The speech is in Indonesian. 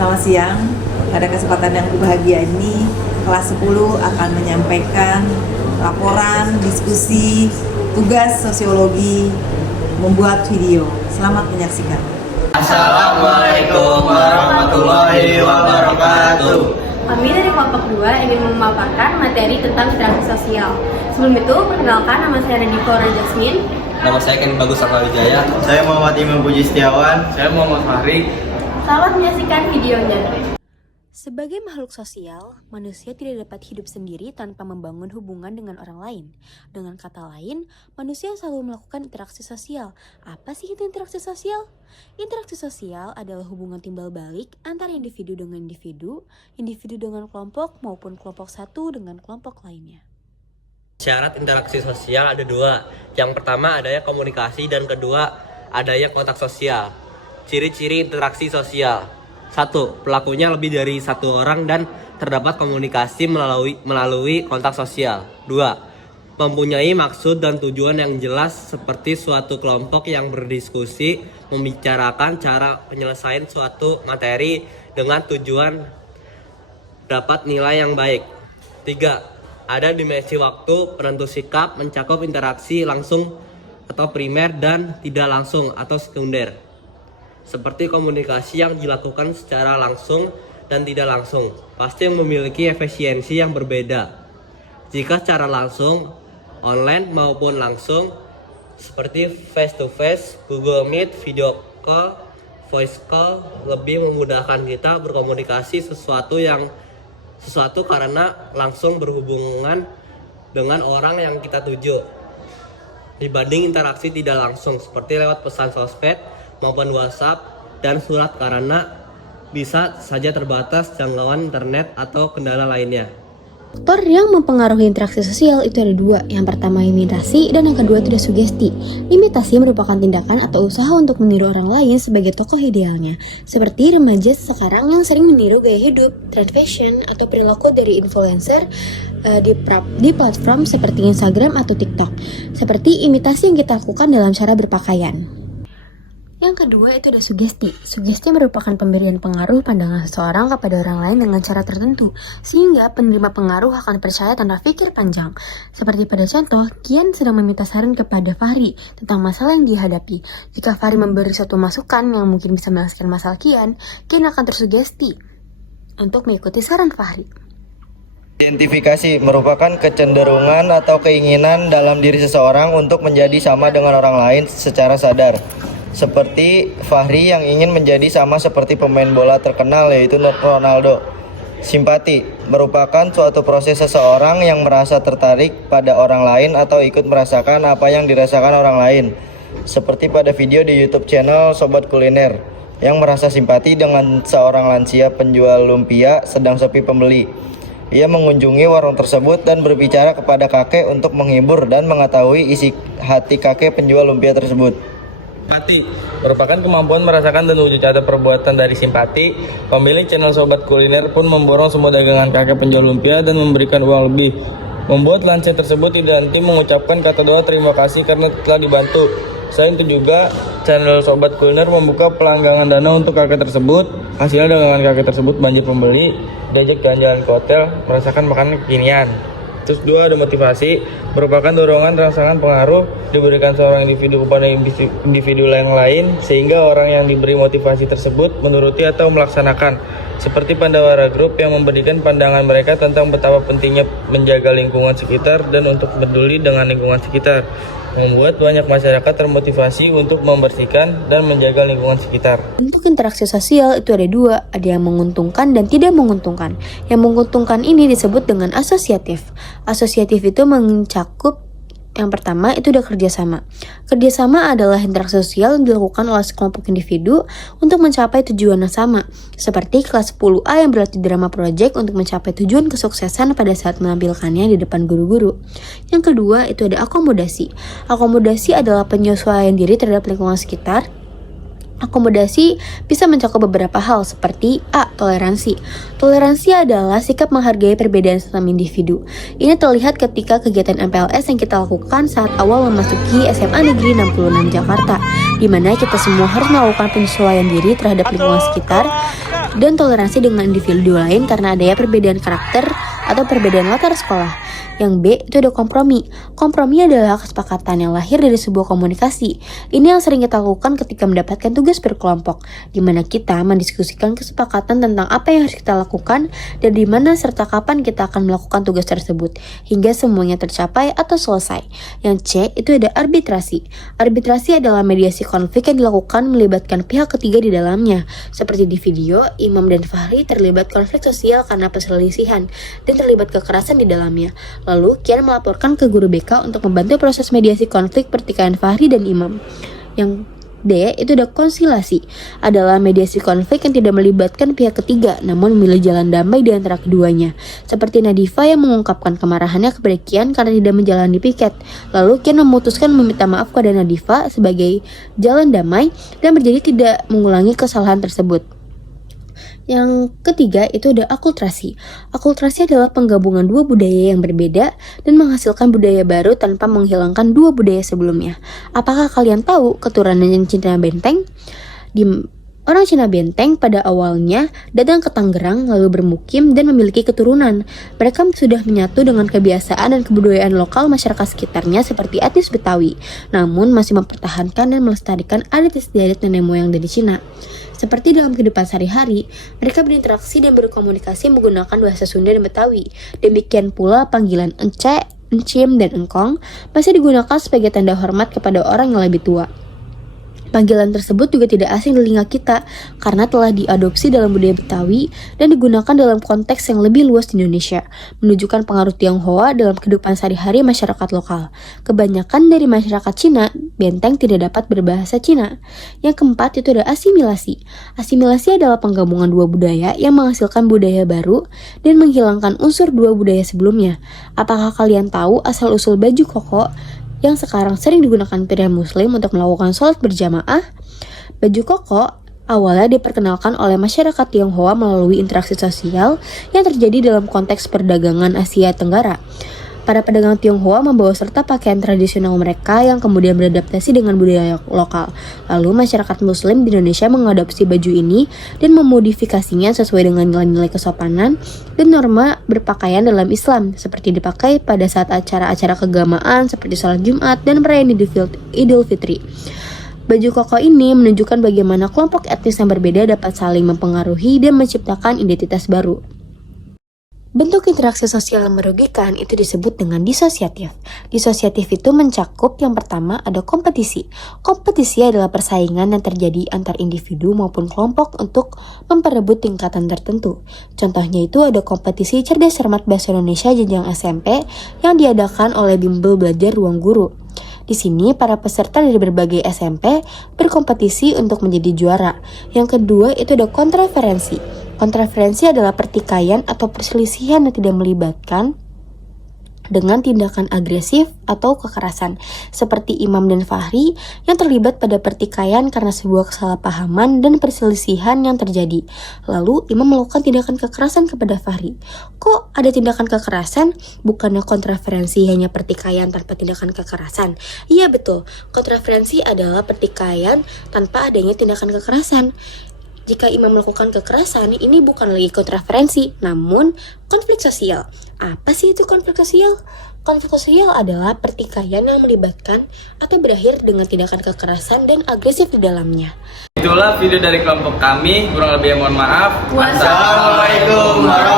Selamat siang. Pada kesempatan yang berbahagia ini, kelas 10 akan menyampaikan laporan, diskusi, tugas sosiologi, membuat video. Selamat menyaksikan. Assalamualaikum warahmatullahi wabarakatuh. Kami dari kelompok 2 ingin memaparkan materi tentang interaksi sosial. Sebelum itu, perkenalkan, nama saya Radifora Jasmine. Nama saya Ken Bagus Anggawijaya. Saya Muhammad Imam Puji Setiawan. Saya Muhammad Fahri. Selamat menyaksikan videonya. Sebagai makhluk sosial, manusia tidak dapat hidup sendiri tanpa membangun hubungan dengan orang lain. Dengan kata lain, manusia selalu melakukan interaksi sosial. Apa sih itu interaksi sosial? Interaksi sosial adalah hubungan timbal balik antara individu dengan individu dengan kelompok maupun kelompok satu dengan kelompok lainnya. Syarat interaksi sosial ada dua. Yang pertama adanya komunikasi dan kedua adanya kontak sosial. Ciri-ciri interaksi sosial. 1. Pelakunya lebih dari satu orang dan terdapat komunikasi melalui kontak sosial. 2. Mempunyai maksud dan tujuan yang jelas seperti suatu kelompok yang berdiskusi membicarakan cara penyelesaian suatu materi dengan tujuan dapat nilai yang baik. 3. Ada dimensi waktu, penentu sikap, mencakup interaksi langsung atau primer dan tidak langsung atau sekunder. Seperti komunikasi yang dilakukan secara langsung dan tidak langsung, pasti memiliki efisiensi yang berbeda. Jika secara langsung, online maupun langsung, seperti face to face, Google Meet, video call, voice call, lebih memudahkan kita berkomunikasi sesuatu karena langsung berhubungan dengan orang yang kita tuju dibanding interaksi tidak langsung seperti lewat pesan sosmed maupun WhatsApp dan surat karena bisa saja terbatas jangkauan internet atau kendala lainnya. Faktor yang mempengaruhi interaksi sosial itu ada dua. Yang pertama imitasi dan yang kedua itu ada sugesti. Imitasi merupakan tindakan atau usaha untuk meniru orang lain sebagai tokoh idealnya. Seperti remaja sekarang yang sering meniru gaya hidup, trend fashion, atau perilaku dari influencer di platform seperti Instagram atau TikTok. Seperti imitasi yang kita lakukan dalam cara berpakaian. Yang kedua itu ada sugesti. Sugesti merupakan pemberian pengaruh pandangan seseorang kepada orang lain dengan cara tertentu, sehingga penerima pengaruh akan percaya tanpa pikir panjang. Seperti pada contoh, Kian sedang meminta saran kepada Fahri tentang masalah yang dihadapi. Jika Fahri memberi suatu masukan yang mungkin bisa menyelesaikan masalah Kian akan tersugesti untuk mengikuti saran Fahri. Identifikasi merupakan kecenderungan atau keinginan dalam diri seseorang untuk menjadi sama dengan orang lain secara sadar. Seperti Fahri yang ingin menjadi sama seperti pemain bola terkenal yaitu Ronaldo. Simpati merupakan suatu proses seseorang yang merasa tertarik pada orang lain atau ikut merasakan apa yang dirasakan orang lain. Seperti pada video di YouTube channel Sobat Kuliner yang merasa simpati dengan seorang lansia penjual lumpia sedang sepi pembeli. Ia mengunjungi warung tersebut dan berbicara kepada kakek untuk menghibur dan mengetahui isi hati kakek penjual lumpia tersebut. Simpati merupakan kemampuan merasakan dan wujud nyata perbuatan dari simpati. Pemilik channel Sobat Kuliner pun memborong semua dagangan kakek penjual lumpia dan memberikan uang lebih. Membuat lansia tersebut tidak henti mengucapkan kata doa terima kasih karena telah dibantu. Selain itu juga, channel Sobat Kuliner membuka pelanggangan dana untuk kakek tersebut. Hasilnya dagangan kakek tersebut banjir pembeli, diajak jalan-jalan ke hotel, merasakan makanan kekinian. Terus dua, ada motivasi, merupakan dorongan rangsangan pengaruh diberikan seorang individu kepada individu lain sehingga orang yang diberi motivasi tersebut menuruti atau melaksanakan. Seperti Pandawara Group yang memberikan pandangan mereka tentang betapa pentingnya menjaga lingkungan sekitar dan untuk peduli dengan lingkungan sekitar, membuat banyak masyarakat termotivasi untuk membersihkan dan menjaga lingkungan sekitar. Untuk interaksi sosial itu ada dua, ada yang menguntungkan dan tidak menguntungkan. Yang menguntungkan ini disebut dengan asosiatif. Asosiatif itu mencakup yang pertama itu ada kerjasama. Kerjasama adalah interaksi sosial yang dilakukan oleh sekelompok individu untuk mencapai tujuan yang sama. Seperti kelas 10A yang berlatih drama project untuk mencapai tujuan kesuksesan pada saat menampilkannya di depan guru-guru. Yang kedua itu ada akomodasi. Akomodasi adalah penyesuaian diri terhadap lingkungan sekitar Akomodasi bisa mencakup beberapa hal seperti A. Toleransi. Toleransi adalah sikap menghargai perbedaan sesama individu. Ini terlihat ketika kegiatan MPLS yang kita lakukan saat awal memasuki SMA Negeri 66 Jakarta, di mana kita semua harus melakukan penyesuaian diri terhadap lingkungan sekitar dan toleransi dengan individu lain karena adanya perbedaan karakter atau perbedaan latar sekolah. Yang B itu ada kompromi. Kompromi adalah kesepakatan yang lahir dari sebuah komunikasi. Ini yang sering kita lakukan ketika mendapatkan tugas berkelompok, di mana kita mendiskusikan kesepakatan tentang apa yang harus kita lakukan dan di mana serta kapan kita akan melakukan tugas tersebut, hingga semuanya tercapai atau selesai. Yang C itu ada arbitrasi. Arbitrasi adalah mediasi konflik yang dilakukan melibatkan pihak ketiga di dalamnya. Seperti di video, Imam dan Fahri terlibat konflik sosial karena perselisihan dan terlibat kekerasan di dalamnya. Lalu, Kian melaporkan ke guru BK untuk membantu proses mediasi konflik pertikaian Fahri dan Imam. Yang D itu ada konsilasi, adalah mediasi konflik yang tidak melibatkan pihak ketiga, namun memilih jalan damai di antara keduanya. Seperti Nadifa yang mengungkapkan kemarahannya kepada Kian karena tidak menjalani piket. Lalu Kian memutuskan meminta maaf kepada Nadifa sebagai jalan damai dan berjanji tidak mengulangi kesalahan tersebut. Yang ketiga itu ada akulturasi. Akulturasi adalah penggabungan dua budaya yang berbeda dan menghasilkan budaya baru tanpa menghilangkan dua budaya sebelumnya. Apakah kalian tahu keturunan Cina Benteng? Orang Cina Benteng pada awalnya datang ke Tangerang lalu bermukim dan memiliki keturunan. Mereka sudah menyatu dengan kebiasaan dan kebudayaan lokal masyarakat sekitarnya seperti etnis Betawi, namun masih mempertahankan dan melestarikan adat istiadat nenek moyang dari Cina. Seperti dalam kehidupan sehari-hari, mereka berinteraksi dan berkomunikasi menggunakan bahasa Sunda dan Betawi. Demikian pula panggilan ence, encim, dan engkong masih digunakan sebagai tanda hormat kepada orang yang lebih tua. Panggilan tersebut juga tidak asing di telinga kita karena telah diadopsi dalam budaya Betawi dan digunakan dalam konteks yang lebih luas di Indonesia, menunjukkan pengaruh Tionghoa dalam kehidupan sehari-hari masyarakat lokal. Kebanyakan dari masyarakat Cina, Benteng tidak dapat berbahasa Cina. Yang keempat itu ada asimilasi. Asimilasi adalah penggabungan dua budaya yang menghasilkan budaya baru dan menghilangkan unsur dua budaya sebelumnya. Apakah kalian tahu asal-usul baju koko yang sekarang sering digunakan pria muslim untuk melakukan sholat berjamaah? Baju koko awalnya diperkenalkan oleh masyarakat Tionghoa melalui interaksi sosial yang terjadi dalam konteks perdagangan Asia Tenggara. Para pedagang Tionghoa membawa serta pakaian tradisional mereka yang kemudian beradaptasi dengan budaya lokal. Lalu masyarakat muslim di Indonesia mengadopsi baju ini dan memodifikasinya sesuai dengan nilai-nilai kesopanan dan norma berpakaian dalam Islam, seperti dipakai pada saat acara-acara keagamaan seperti sholat Jumat dan perayaan Idul Fitri. Baju koko ini menunjukkan bagaimana kelompok etnis yang berbeda dapat saling mempengaruhi dan menciptakan identitas baru. Bentuk interaksi sosial yang merugikan itu disebut dengan disosiatif. Disosiatif itu mencakup yang pertama ada kompetisi. Kompetisi adalah persaingan yang terjadi antar individu maupun kelompok untuk memperebut tingkatan tertentu. Contohnya itu ada kompetisi cerdas cermat bahasa Indonesia jenjang SMP yang diadakan oleh Bimbel Belajar Ruang Guru. Di sini para peserta dari berbagai SMP berkompetisi untuk menjadi juara. Yang kedua itu ada kontraferensi. Kontraferensi adalah pertikaian atau perselisihan yang tidak melibatkan dengan tindakan agresif atau kekerasan, seperti Imam dan Fahri yang terlibat pada pertikaian karena sebuah kesalahpahaman dan perselisihan yang terjadi. Lalu Imam melakukan tindakan kekerasan kepada Fahri. Kok ada tindakan kekerasan? Bukannya kontraferensi hanya pertikaian tanpa tindakan kekerasan? Iya betul, kontraferensi adalah pertikaian tanpa adanya tindakan kekerasan. Jika Imam melakukan kekerasan, ini bukan lagi kontraferensi, namun konflik sosial. Apa sih itu konflik sosial? Konflik sosial adalah pertikaian yang melibatkan atau berakhir dengan tindakan kekerasan dan agresif di dalamnya. Itulah video dari kelompok kami, kurang lebih mohon maaf. Wassalamualaikum warahmatullahi